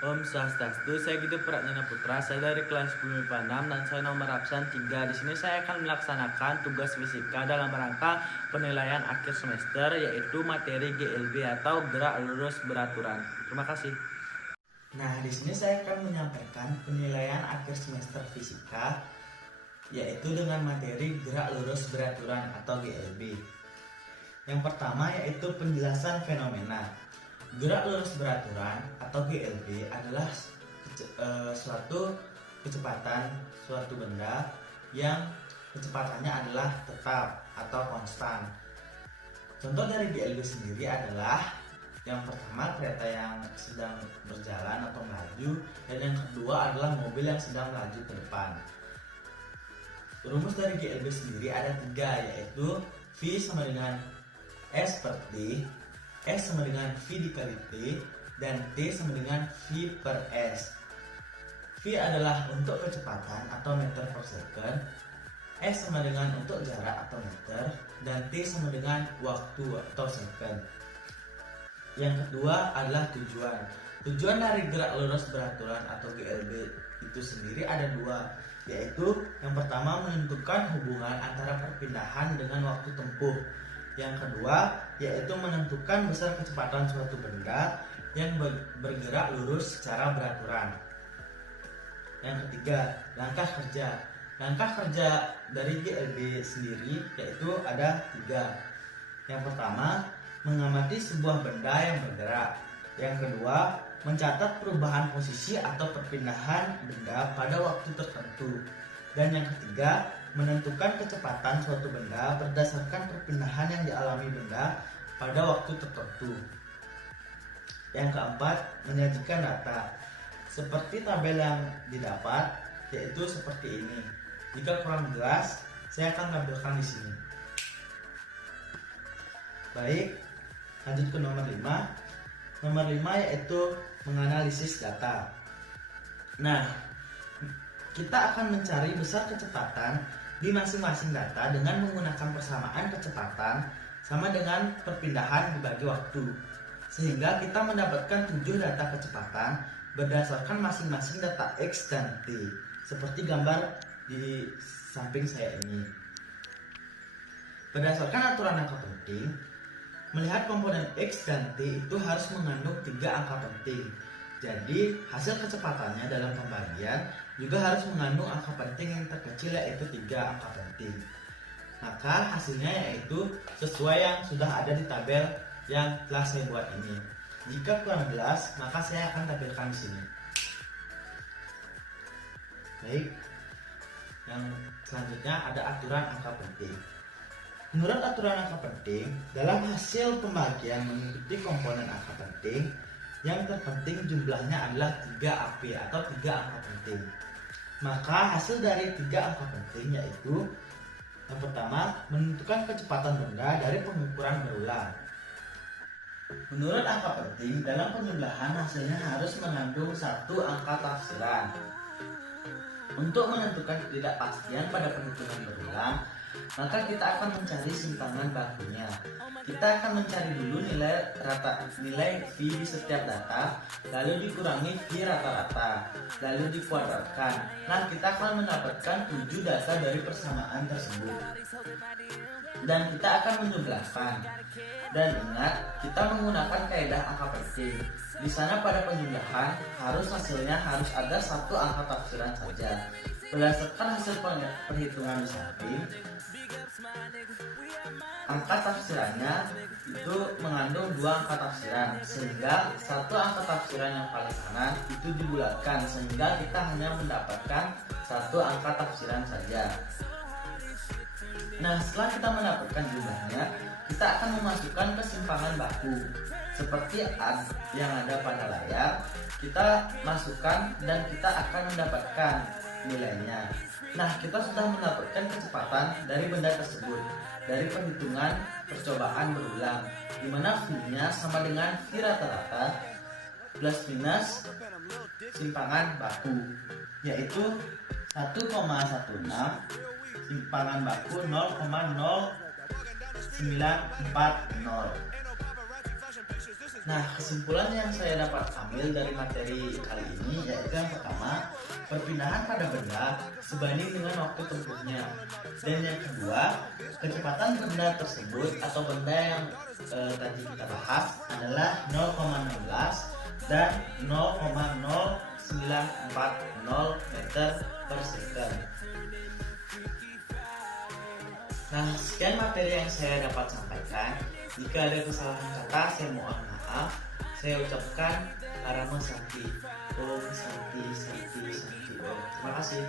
Om Swastiastu, saya Gitu Pratnyana Putra, saya dari kelas 10 IPA 6 dan saya nomor absen 3. Di sini saya akan melaksanakan tugas fisika dalam rangka penilaian akhir semester, yaitu materi GLB atau gerak lurus beraturan. Terima kasih. Nah, di sini saya akan menyampaikan penilaian akhir semester fisika, yaitu dengan materi gerak lurus beraturan atau GLB. Yang pertama yaitu penjelasan fenomena. Gerak lurus beraturan atau GLB adalah suatu kecepatan suatu benda yang kecepatannya adalah tetap atau konstan. Contoh dari GLB sendiri adalah yang pertama kereta yang sedang berjalan atau melaju, dan yang kedua adalah mobil yang sedang melaju ke depan. Rumus dari GLB sendiri ada 3, yaitu V sama dengan S per T, S sama dengan V dikali T, dan T sama dengan V per S. V adalah untuk kecepatan atau meter per second, S sama dengan untuk jarak atau meter, dan T sama dengan waktu atau second. Yang kedua adalah tujuan. Tujuan dari gerak lurus beraturan atau GLB itu sendiri ada 2, yaitu yang pertama menentukan hubungan antara perpindahan dengan waktu tempuh. Yang kedua yaitu menentukan besar kecepatan suatu benda yang bergerak lurus secara beraturan. Yang ketiga, langkah kerja. Langkah kerja dari GLB sendiri yaitu ada 3. Yang pertama, mengamati sebuah benda yang bergerak. Yang kedua, mencatat perubahan posisi atau perpindahan benda pada waktu tertentu. Dan yang ketiga, menentukan kecepatan suatu benda berdasarkan perpindahan yang dialami benda pada waktu tertentu. Yang keempat, menyajikan data. Seperti tabel yang didapat, yaitu seperti ini. Jika kurang jelas, saya akan tampilkan di sini. Baik, lanjut ke nomor 5. Nomor 5 yaitu menganalisis data. Nah, kita akan mencari besar kecepatan di masing-masing data dengan menggunakan persamaan kecepatan sama dengan perpindahan dibagi waktu, sehingga kita mendapatkan 7 data kecepatan berdasarkan masing-masing data X dan T, seperti gambar di samping saya ini. Berdasarkan aturan angka penting, melihat komponen X dan T itu harus mengandung 3 angka penting. Jadi hasil kecepatannya dalam pembagian juga harus mengandung angka penting yang terkecil, yaitu 3 angka penting. Maka hasilnya yaitu sesuai yang sudah ada di tabel yang telah saya buat ini. Jika kurang jelas, maka saya akan tampilkan di sini. Baik, yang selanjutnya ada aturan angka penting. Menurut aturan angka penting, dalam hasil pembagian mengikuti komponen angka penting, yang terpenting jumlahnya adalah 3 AP atau 3 angka penting. Maka hasil dari 3 angka penting yaitu yang pertama, menentukan kecepatan benda dari pengukuran berulang. Menurut angka penting, dalam penjumlahan hasilnya harus mengandung 1 angka tafsiran. Untuk menentukan ketidakpastian pada perhitungan berulang, maka kita akan mencari simpangan bakunya. Kita akan mencari dulu nilai V di setiap data, lalu dikurangi V rata-rata, lalu dikuadratkan. Nah, kita akan mendapatkan 7 data dari persamaan tersebut. Dan kita akan menjumlahkan. Dan ingat, kita menggunakan kaidah angka penting. Di sana pada penjumlahan hasilnya harus ada 1 angka tafsiran saja. Berdasarkan hasil perhitungan di samping, angka tafsirannya itu mengandung 2 angka tafsiran, sehingga 1 angka tafsiran yang paling kanan itu dibulatkan, sehingga kita hanya mendapatkan 1 angka tafsiran saja. Nah, setelah kita mendapatkan jumlahnya, kita akan memasukkan kesimpangan baku seperti yang ada pada layar. Kita masukkan dan kita akan mendapatkan nilainya. Nah, kita sudah mendapatkan kecepatan dari benda tersebut dari perhitungan percobaan berulang, di mana V-nya sama dengan V rata-rata plus minus simpangan baku, yaitu 1,16, simpangan baku 0,0940. Nah, kesimpulan yang saya dapat ambil dari materi kali ini yaitu yang pertama, perpindahan pada benda sebanding dengan waktu tempuhnya. Dan yang kedua, kecepatan benda tersebut atau benda yang tadi kita bahas adalah 0,16 dan 0,0940 meter per second. Nah, sekian materi yang saya dapat sampaikan. Jika ada kesalahan kata, saya mohon maaf. Saya ucapkan Arama Sakti. Om Santi Santi Santi Om. Terima kasih.